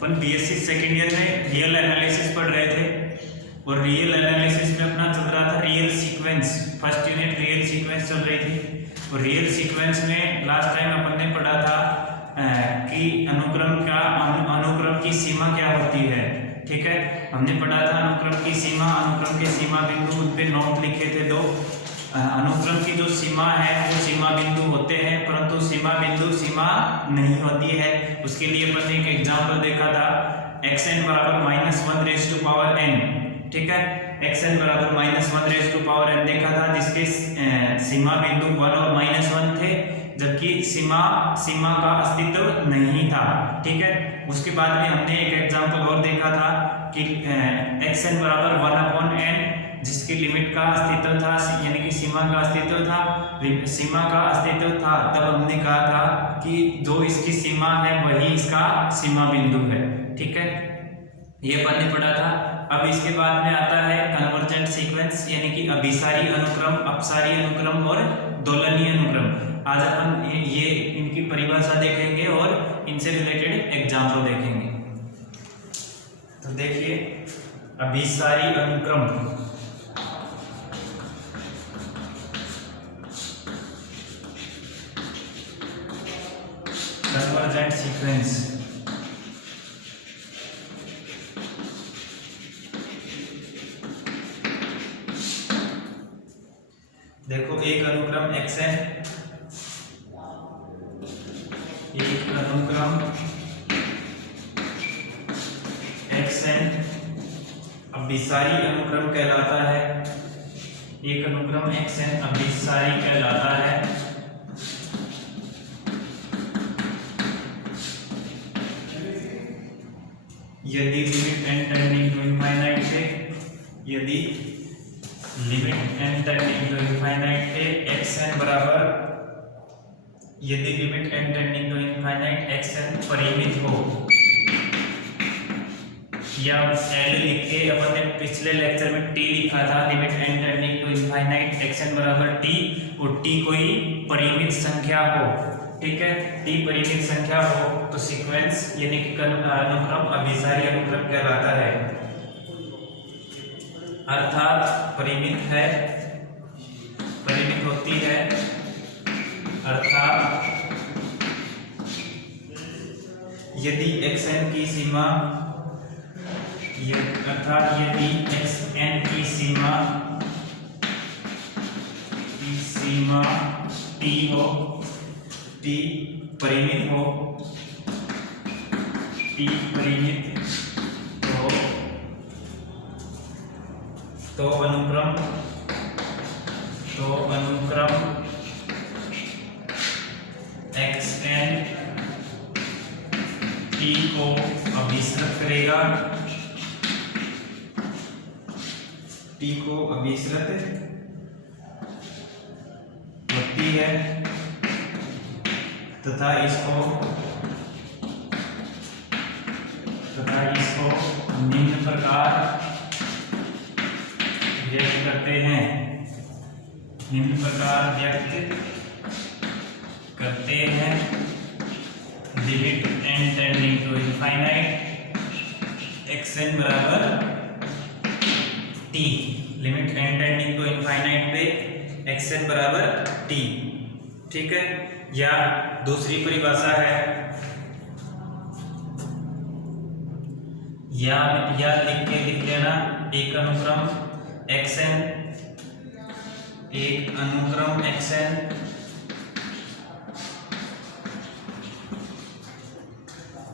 अपन BSc second year में real analysis पढ़ रहे थे और रियल एनालिसिस में अपना चल रहा था real sequence. First unit real sequence चल रही थी और रियल सीक्वेंस में लास्ट टाइम अपन ने पढ़ा था कि अनुक्रम की सीमा क्या होती है। ठीक है, हमने पढ़ा था अनुक्रम की सीमा बिंदु, उन पे नोट लिखे थे दो। अनुक्रम की जो सीमा है वो सीमा बिंदु होते हैं, परंतु सीमा बिंदु सीमा नहीं होती है। उसके लिए अपन ने एक एग्जांपल देखा था, xn बराबर -1n। ठीक है, xn बराबर -1n देखा था, जिसके सीमा बिंदु 1 और -1 थे, जबकि सीमा का अस्तित्व नहीं था। ठीक है, उसके बाद में हमने एक एग्जांपल और देखा था कि xn बराबर 1/n, जिसकी लिमिट का अस्तित्व था, यानी कि सीमा का अस्तित्व था। तब हमने कहा था कि जो इसकी सीमा है वही इसका सीमा बिंदु है। ठीक है, ये अपन ने पढ़ा था। अब इसके बाद में आता है कन्वर्जेंट सीक्वेंस, यानी कि अभिसारी अनुक्रम, अपसारी अनुक्रम और दोलनीय अनुक्रम। आज अपन ये इनकी परिभाषा देखेंगे और इनसे रिलेटेड एग्जाम्पल देखेंगे। तो देखिए, अभिसारी अनुक्रम, कन्वर्जेंट सीक्वेंस। देखो, एक अनुक्रम xn, अभिसारी अनुक्रम कहलाता है। एक अनुक्रम xn अभिसारी कहलाता है। यदि limit n tending to infinite है, यदि limit n tending to infinite है xn बराबर, यदि limit n tending to infinite xn परिमित हो, या L लिख के अपन ने पिछले लेक्चर में t लिखा था, limit n tending to infinite xn बराबर t, और t कोई परिमित संख्या हो। ठीक है, t परिमित संख्या हो तो सीक्वेंस यानी कि अनुक्रम अभिसारी अनुक्रम कहलाता है। अर्थात परिमित होती है, अर्थात यदि xn की सीमा, यदि xn की सीमा t हो, t परिमित हो, तो अनुक्रम xn t को अभिसरित करेगा, t को अभिसरित होती है तथा इसको निम्न प्रकार व्यक्त करते हैं, limit n tending to infinite xn बराबर t, limit n tending to infinite पे xn बराबर t। ठीक है, या दूसरी परिभाषा है, या लिख लेना, एक अनुक्रम xn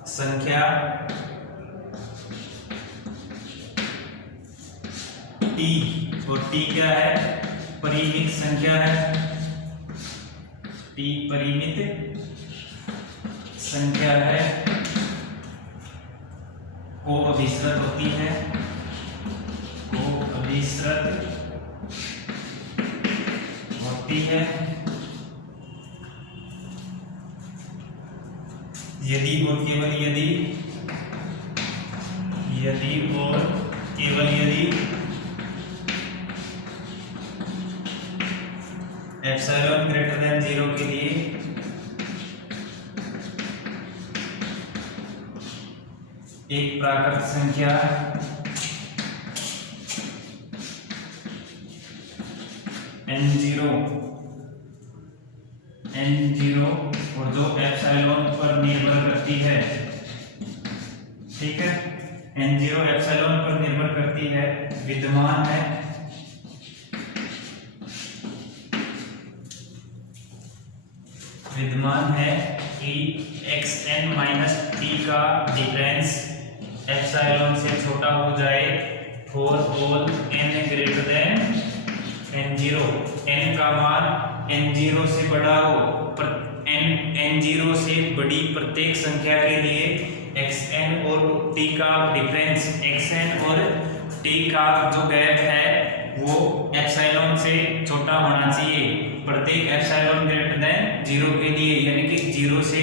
संख्या t, और t क्या है, परिमित संख्या है, t परिमित संख्या है, को अभिसरित होती है, यदि और केवल यदि एप्सिलॉन ग्रेटर देन 0 के लिए एक प्राकृत संख्या n0 और जो एप्सिलॉन पर निर्भर करती है, ठीक है, n0 एप्सिलॉन पर निर्भर करती है, विद्यमान है कि xn माइनस t का डिफरेंस एप्सिलॉन से छोटा हो जाए for all n greater than n0, n का मान n0 से बड़ा हो, पर n0 से बड़ी प्रत्येक संख्या के लिए xn और t का डिफरेंस, xn और t का जो गैप है वो एप्सिलॉन से छोटा होना चाहिए प्रत्येक एप्सिलॉन ग्रेटर देन 0 के लिए, यानी कि 0 से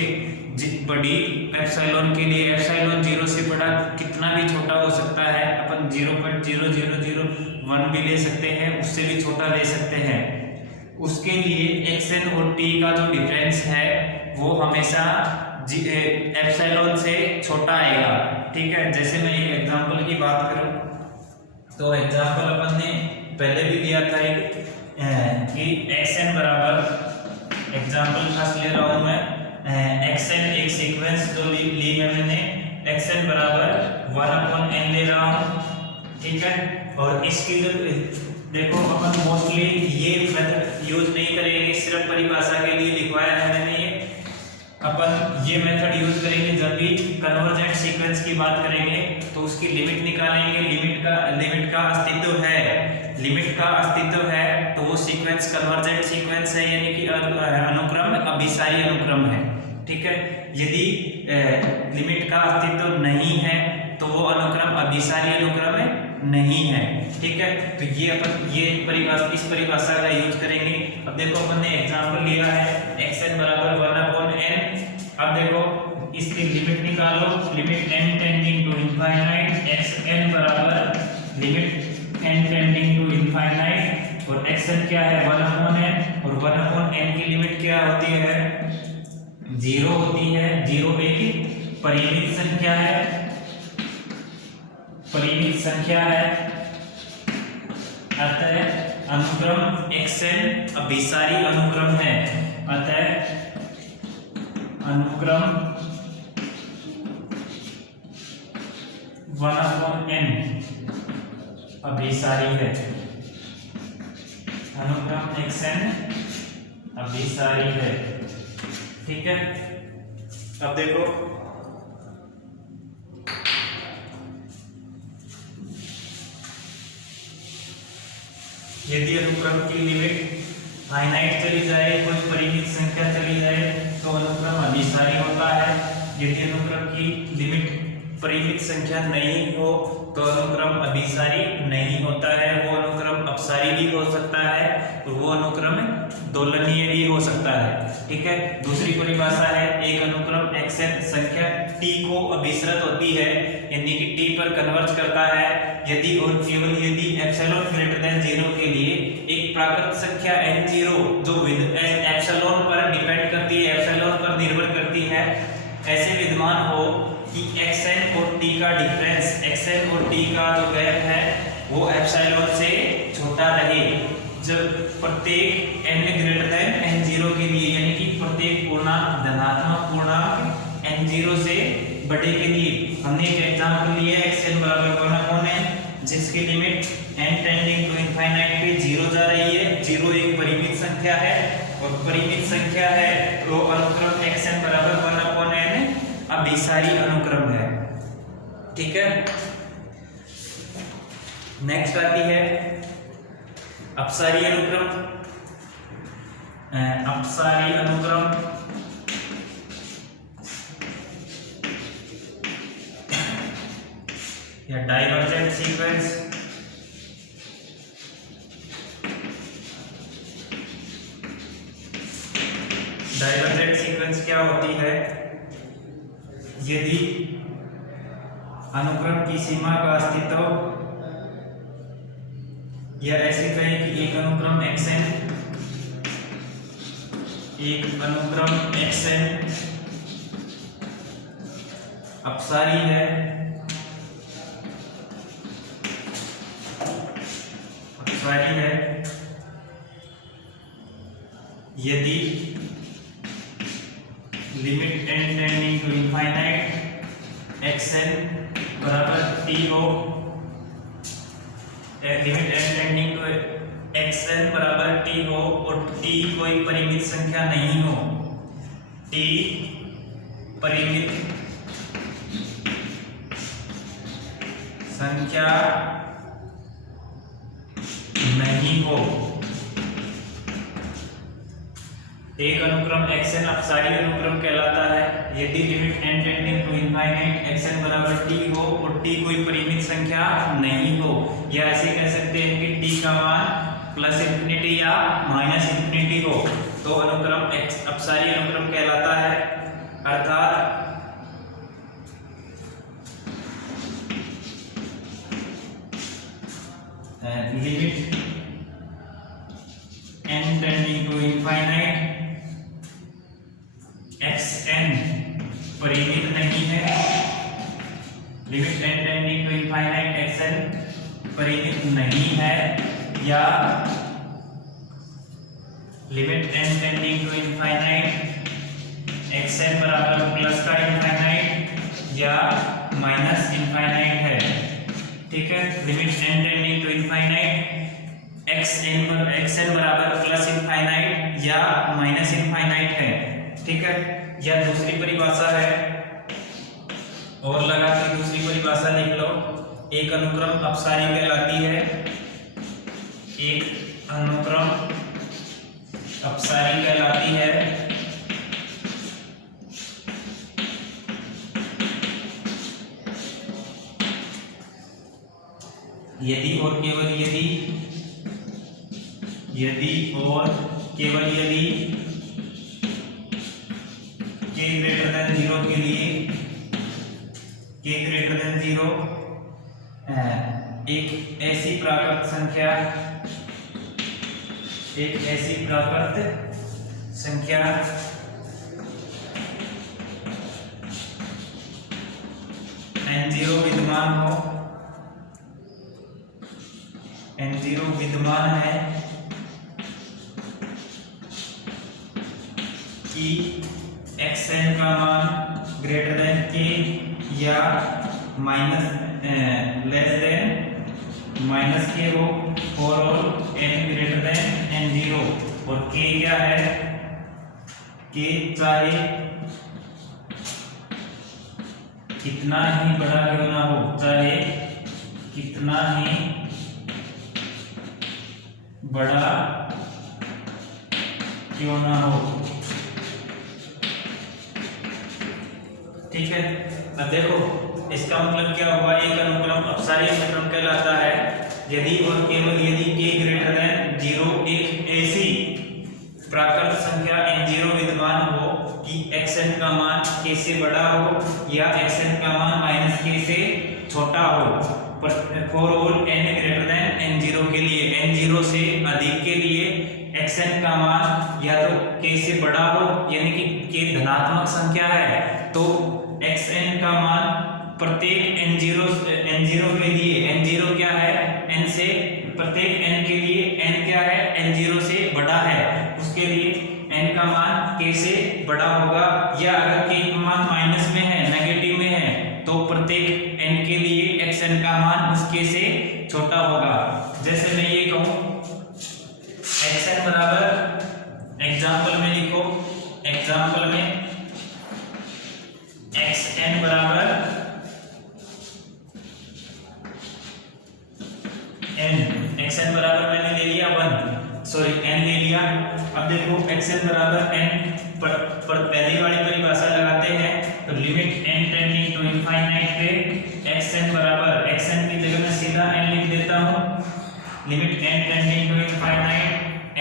बड़ी एप्सिलॉन के लिए। एप्सिलॉन 0 से बड़ा कितना भी छोटा हो सकता है, अपन 0.0001 भी ले सकते हैं, उससे भी छोटा ले सकते हैं। उसके लिए xn और t का जो डिफरेंस है वो हमेशा एप्सिलॉन से छोटा आएगा, ठीक है। जैसे मैं एक एग्जांपल की बात करूं तो एग्जांपल अपन ने पहले भी दिया था कि xn बराबर, एग्जांपल खास ले रहा हूं मैं, xn एक सीक्वेंस जो ली है मैंने, xn बराबर 1/n ले रहा हूं, ठीक है। और इसकी जो देखो अपन मोस्टली ये मेथड यूज नहीं करेंगे, सिर्फ परिभाषा के लिए लिखवाया है मैंने ये। अपन ये मेथड यूज करेंगे जब भी कन्वर्जेंट सीक्वेंस की बात करेंगे तो उसकी लिमिट निकालेंगे। लिमिट का अस्तित्व है तो वो सीक्वेंस कन्वर्जेंट सीक्वेंस है, यानी कि अनुक्रम अभिसारी अनुक्रम है, ठीक है। यदि लिमिट का अस्तित्व नहीं है तो वो अनुक्रम अभिसारी अनुक्रम है नहीं है, ठीक है। तो ये अपन इस परिभाषा का यूज करेंगे। अब देखो अपन ने एग्जांपल लिया है xn बराबर 1/n। अब देखो इसकी लिमिट निकालो, limit n tending to infinite, xn बराबर limit n tending to infinite, और xn क्या है 1/n, और 1/n की लिमिट क्या होती है 0 होती है। 0 एक परिमित संख्या है, अतः अनुक्रम xn अभिसारी अनुक्रम है, अतः अनुक्रम 1/n अभिसारी है, अनुक्रम xn अभिसारी है, ठीक है। अब देखो यदि अनुक्रम की लिमिट फाइनाइट चली जाए, कोई परिमित संख्या चली जाए तो अनुक्रम अभिसारी होता है। यदि अनुक्रम की लिमिट परिमित संख्या नहीं हो तो अनुक्रम अभिसारी नहीं होता है, वो अनुक्रम अपसारी भी हो सकता है और वो अनुक्रम दोलनीय भी हो सकता है, ठीक है। दूसरी परिभाषा है एक अनुक्रम xn संख्या t को अभिसृत होती है, यानी कि t पर कन्वर्ज करता है यदि और केवल यदि एप्सिलॉन ग्रेटर देन 0 के लिए एक प्राकृत संख्या n0 जो एप्सिलॉन पर डिपेंड करती है, एप्सिलॉन पर निर्भर करती है, ऐसे विद्यमान हो कि xn और t का डिफरेंस, xn और t का जो गैप है वो एप्सिलॉन से छोटा रहे जब प्रत्येक n ग्रेटर देन n0 के लिए, यानी कि प्रत्येक पूर्णांक धनात्मक पूर्णांक n0 से बड़े के लिए। हमने एक एग्जांपल लिया है xn बराबर 1/n जिसकी limit n tending to infinite पे 0 जा रही है। 0 एक परिमित संख्या है और परिमित संख्या है तो अनुक्रम xn बराबर 1/n अभिसारी अनुक्रम है, ठीक है। नेक्स्ट आती है अपसारी अनुक्रम। अपसारी अनुक्रम या डाइवर्जेंट सीक्वेंस। डाइवर्जेंट सीक्वेंस क्या होती है, यदि अनुक्रम की सीमा का अस्तित्व, या ऐसे कहें कि एक अनुक्रम xn अपसारी है अपसारी है यदि limit n tending to infinite xn बराबर t हो, limit n tending to xn बराबर t हो और t कोई परिमित संख्या नहीं हो, t परिमित संख्या नहीं हो। एक अनुक्रम xn अपसारी अनुक्रम कहलाता है यदि limit n tending to infinite xn बराबर t हो और t कोई परिमित संख्या नहीं हो, या ऐसे कह सकते हैं कि t का मान प्लस इंफिनिटी या माइनस इंफिनिटी हो, तो अनुक्रम अपसारी अनुक्रम कहलाता है। अर्थात limit n tending to infinite xn परिमित नहीं है, limit n tending to infinite xn परिमित नहीं है, या limit n tending to infinite xn बराबर प्लस का इनफाइनाइट या माइनस इनफाइनाइट है। ठीक है, limit n tending to infinite xn बराबर प्लस इनफाइनाइट या माइनस इनफाइनाइट है। ठीक है, यह दूसरी परिभाषा है, और लगा के दूसरी परिभाषा लिख लो। एक अनुक्रम अपसारी कहलाती है, एक अनुक्रम अपसारी कहलाती है यदि और केवल यदि k ग्रेटर देन 0 के लिए k ग्रेटर देन 0 एक ऐसी प्राकृत संख्या n0 विद्यमान हो, n0 विद्यमान है कि xn का मान ग्रेटर देन k या लेस देन माइनस k हो, for all n greater than n0, और k क्या है, k चाहे कितना ही बड़ा क्यों ना हो, चाहे कितना ही बड़ा क्यों ना हो। ठीक है, अब देखो इसका मतलब क्या हुआ, एक अनुक्रम अपसारी अनुक्रम कहलाता है यदि और केवल यदि k ग्रेटर देन 0 एक ऐसी प्राकृत संख्या n0 विद्यमान हो कि xn का मान k से बड़ा हो या xn का मान माइनस k से छोटा हो, for all n greater than n0 के लिए, n0 से अधिक के लिए xn का मान या तो k से बड़ा हो, यानी कि k धनात्मक संख्या है तो xn का मान प्रत्येक n0 के लिए, n0 क्या है, n से प्रत्येक n के लिए n क्या है, n0 से बड़ा है, उसके लिए n का मान k से बड़ा होगा, या अगर k का मान माइनस में है, नेगेटिव में है, तो प्रत्येक n के लिए xn का मान उस k से छोटा होगा। जैसे मैं ये कहूं xn बराबर, एग्जाम्पल में लिखो, एग्जाम्पल में xn बराबर xn बराबर मैंने ले लिया 1, सॉरी n ले लिया। अब देखो xn बराबर n पर पहली वाली परिभाषा लगाते हैं, तो limit n tending to infinite पे xn बराबर, xn की जगह मैं सीधा n लिख देता हूँ, limit n tending to infinite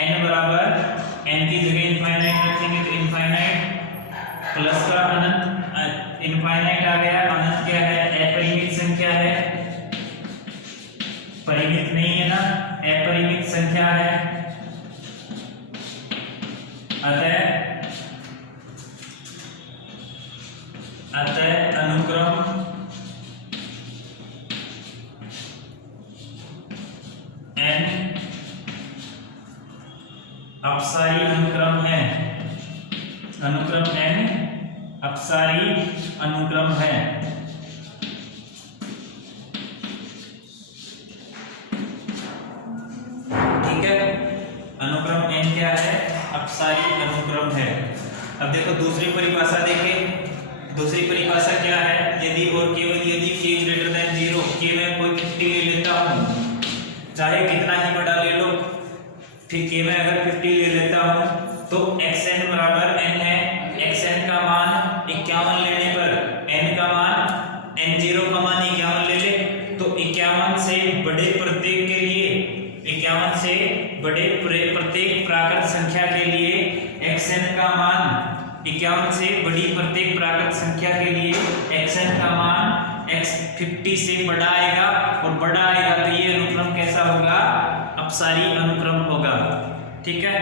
n बराबर, n की जगह इनफाइनाइट रखेंगे तो इनफाइनाइट प्लस का अनंत, इनफाइनाइट आ गया, अनंत क्या है, अपरिमित संख्या है, परिमित नहीं है ना, अपरिमित संख्या है, अतः अनुक्रम n अपसारी अनुक्रम है, अनुक्रम n अपसारी अनुक्रम है। ठीक है, अनुक्रम n क्या है? अपसारी अनुक्रम है। अब देखो दूसरी परिभाषा देखें। दूसरी परिभाषा क्या है? यदि और केवल यदि k ग्रेटर देन 0, k में कोई 50 ले लेता हूं, चाहे कितना ही बड़ा ले लो, फिर k में अगर 50 ले लेता हूं तो xn बराबर n है। xn का मान 51 लेने पर n का मान n0 का मान 51 ले ले तो 51 से बड़े प्रत्येक के लिए, 51 से बड़े प्रत्येक प्राकृत संख्या के लिए xn का मान, 51 से बड़ी प्रत्येक प्राकृत संख्या के लिए xn का मान x 50 से बड़ा आएगा, और बड़ा आएगा तो ये अनुक्रम कैसा होगा? अपसारी अनुक्रम होगा। ठीक है,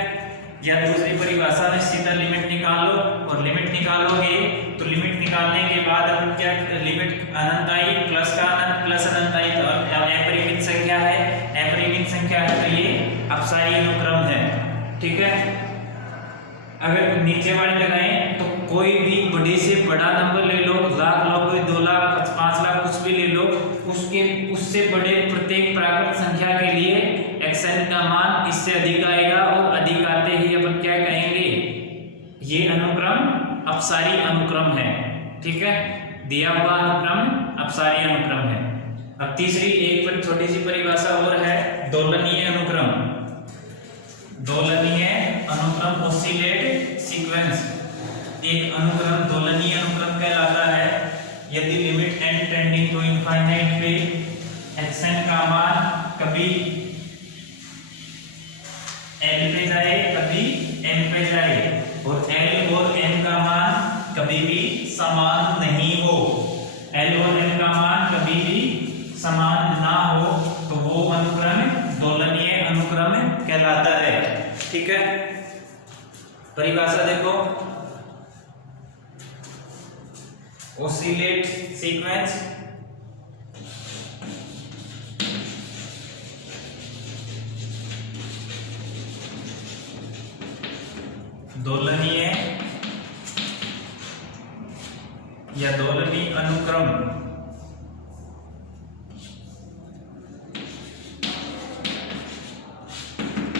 या दूसरी परिभाषा में सीधा लिमिट निकाल लो, और लिमिट निकालोगे तो लिमिट निकालने के बाद अपन क्या, लिमिट अनंत आई प्लस का अनंत प्लस अनंत आई तो अपरिमित संख्या है, अपरिमित संख्या है तो ये अपसारी अनुक्रम है। ठीक है, अगर नीचे वाले लगाएं तो कोई भी बड़े से बड़ा नंबर ले लो, लाख लो, कोई 2 लाख 5 लाख कुछ भी ले लो, उसके उससे बड़े प्रत्येक प्राकृत संख्या के लिए xn का मान इससे अधिक आएगा, और अधिक आते ही अपन क्या कहेंगे? ये अनुक्रम अपसारी अनुक्रम है। ठीक है, दिया हुआ अनुक्रम अपसारी अनुक्रम है। अब तीसरी एक छोटी सी परिभाषा और है, दोलनीय अनुक्रम। दोलनीय अनुक्रम ऑसिलेट सीक्वेंस। एक अनुक्रम दोलनीय अनुक्रम कहलाता है यदि limit n tending to infinite पे xn का मान कभी l पे जाए कभी m पे जाए, और l और m का मान कभी भी समान नहीं हो, l और m का मान कभी भी समान ना हो तो वो अनुक्रम दोलनीय अनुक्रम कहलाता है। ठीक है, परिभाषा देखो, ऑसिलेट सीक्वेंस दोलनीय या दोलनीय अनुक्रम।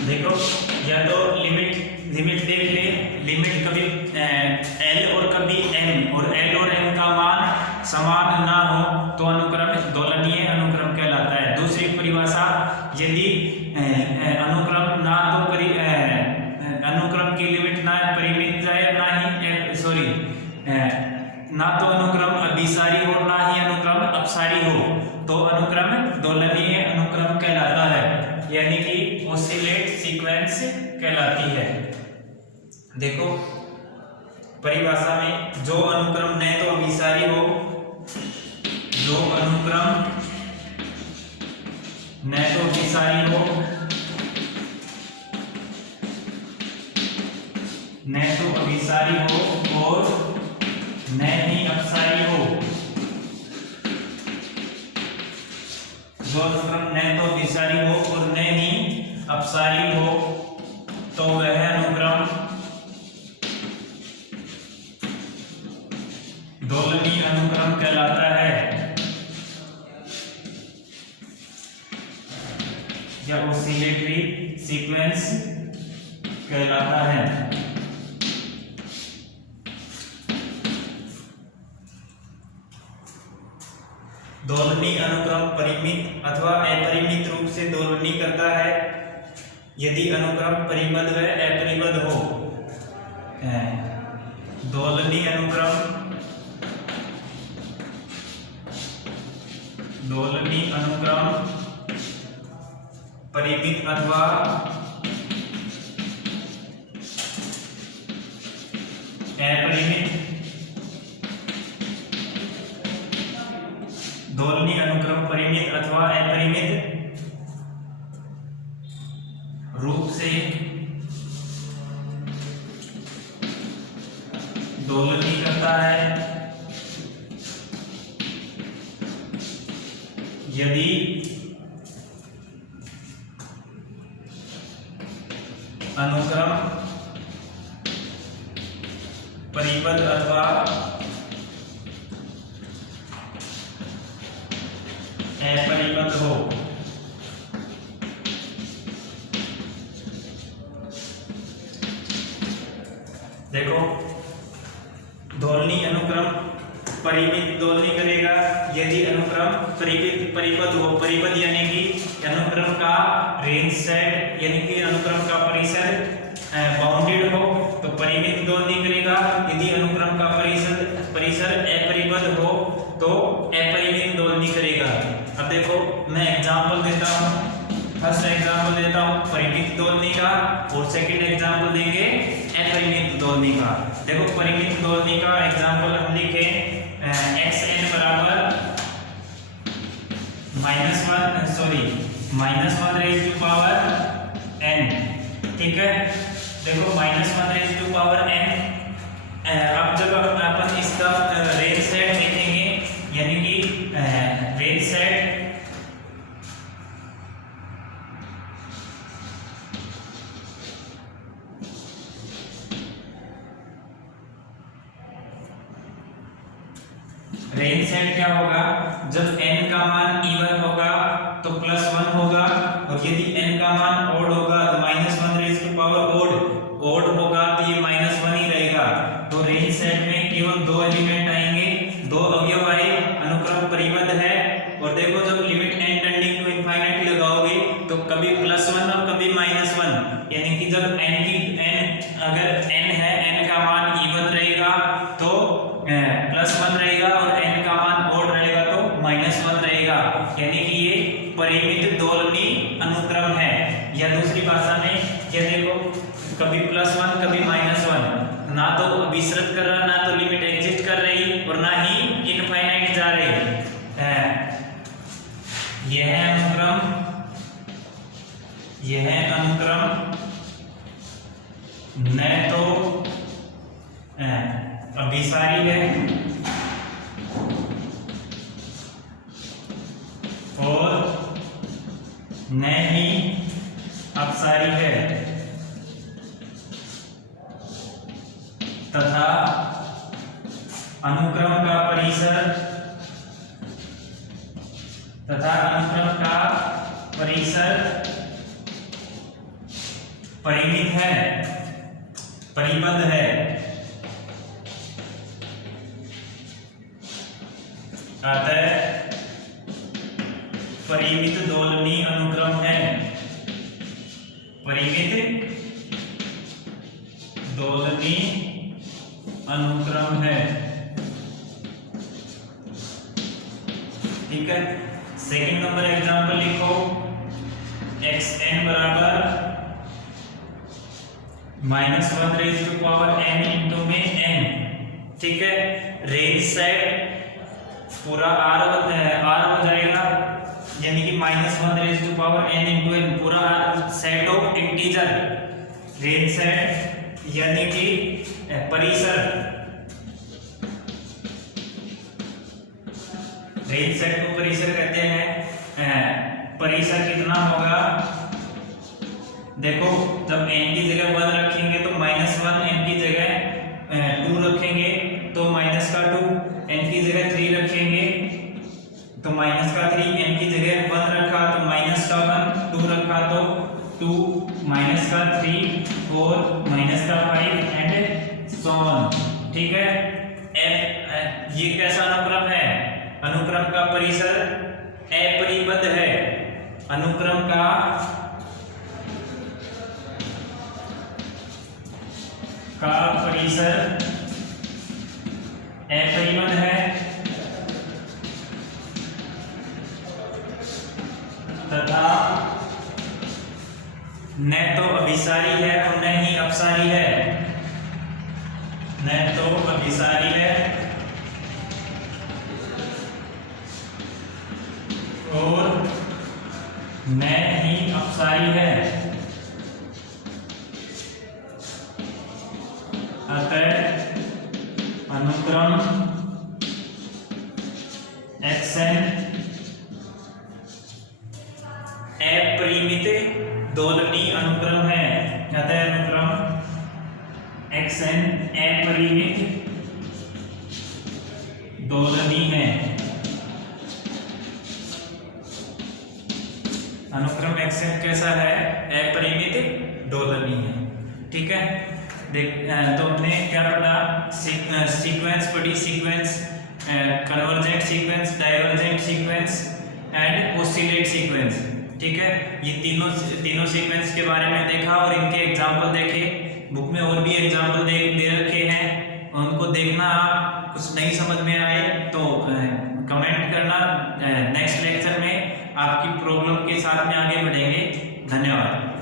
देखो, या तो लिमिट देख ले, लिमिट कभी l और कभी m, और l और m का मान समान ना हो तो अनुक्रम दोलनीय अनुक्रम कहलाता है। दूसरी परिभाषा, यदि अनुक्रम ना तो अनुक्रम की लिमिट ना परिमित जाए ना ही सॉरी ना तो अनुक्रम अभिसारी हो ना ही अनुक्रम अपसारी हो तो अनुक्रम दोलनीय अनुक्रम कहलाता है, यानी कि ऑसिलेट सीक्वेंस कहलाती है। देखो परिभाषा में, जो अनुक्रम न तो अभिसारी हो, जो अनुक्रम न तो अभिसारी हो न तो अभिसारी हो और न ही अपसारी हो, जो अनुक्रम न तो अभिसारी हो और न ही अपसारी हो तो वह अनुक्रम दोलनीय अनुक्रम कहलाता है, या ऑसिलेटरी सीक्वेंस कहलाता है। दोलनीय अनुक्रम परिमित अथवा अपरिमित रूप से दोलनी करता है यदि अनुक्रम परिबद्ध व अपरिबद्ध हो। दोलनीय अनुक्रम परिमित अथवा अपरिमित, दोलनीय अनुक्रम परिमित अथवा अपरिमित रूप से दोलनी करता है यदि अनुक्रम परिपथ अथवा अपरिपथ हो। देखो दोलनी अनुक्रम परिमित दोलनी करेगा यदि अनुक्रम परिपथ हो। परिपथ यानी कि अनुक्रम का रेंज सेट यानी कि अनुक्रम का परिसर बाउंडेड हो तो परिमित दोलनी करेगा। यदि अनुक्रम का परिसर अपरिबद्ध हो तो अपरिमित दोलनी करेगा। अब देखो मैं एग्जांपल देता हूँ। फर्स्ट एग्जांपल देता हूँ परिमित दोलनी का और सेकंड एग्जांपल देंगे अपरिमित दोलनी का। देखो परिमित दोलनी का एग्जांपल हम लिखे xn बराबर -1 रेज़ टू पावर n। ठीक है, देखो -1 रेज़ टू पावर n। अब जब अपन इसका रेंज सेट देखेंगे यानी कि रेंज सेट क्या होगा, जब n का मान इवन होगा तो +1 होगा और यदि n का मान ओड होगा तो -1 रेज़ टू पावर ओड होगा तो ये -1 ही रहेगा। तो रेंज सेट में केवल दो एलिमेंट आएंगे, दो अवयव आए, अनुक्रम परिबद्ध है। और देखो जब limit n tending to infinite लगाओगे तो कभी +1 और कभी -1 यानी कि जब अगर n है, n का मान इवन रहेगा तो +1 रहेगा और n का मान ओड रहेगा तो -1 रहेगा। यानी कि ये परिमित दोलनी अनुक्रम है। या दूसरी भाषा में ये देखो कभी +1 कभी -1, ना तो विसरित कर रहा, ना तो लिमिट एग्जिस्ट कर रही और ना ही इनफाइनाइट जा रही है। यह अनुक्रम न तो अभिसारी है और न ही अपसारी है तथा अनुक्रम का परिसर परिमित है, परिबद्ध है। अतः परिमित दोलनी अनुक्रम है। परिमित दोलनी अनुक्रम है। ठीक है, सेकंड नंबर एग्जांपल लिखो xn बराबर -1 raise to power n into में n। ठीक है, रेंज सेट पूरा r हो जाएगा यानी कि -1 raise to power n into n पूरा set of integer. Range set यानी कि परिसर, रेंज सेट को परिसर कहते हैं। परिसर कितना होगा, देखो जब n की जगह 1 रखेंगे तो -1, n की जगह 2 रखेंगे तो -2, n की जगह 3 रखेंगे तो -3, n की जगह 1 रखा तो -1, 2 रखा तो 2, -3, 4, -5 एंड सो ऑन। ठीक है, ये कैसा अनुक्रम है, अनुक्रम का परिसर अपरिबद्ध है। अनुक्रम का परिसर अपरिबद्ध है तथा न तो अभिसारी है और न ही अपसारी है। न तो अभिसारी है और न ही अपसारी है। अतः अनुक्रम xn अपरिमित दोलनी अनुक्रम है। कहते हैं अनुक्रम xn अपरिमित दोलनी है। अनुक्रम xn कैसा है? अपरिमित दोलनी है। ठीक है, देख तो हमने क्या पढ़ा? सीक्वेंस पढ़ी, sequence convergent sequence, divergent sequence and oscillate sequence. ठीक है, ये तीनों सीक्वेंस के बारे में देखा और इनके एग्जाम्पल देखे। बुक में और भी एग्जाम्पल दे रखे हैं, उनको देखना। आप कुछ नहीं समझ में आए तो कमेंट करना। नेक्स्ट लेक्चर में आपकी प्रॉब्लम के साथ में आगे बढ़ेंगे। धन्यवाद।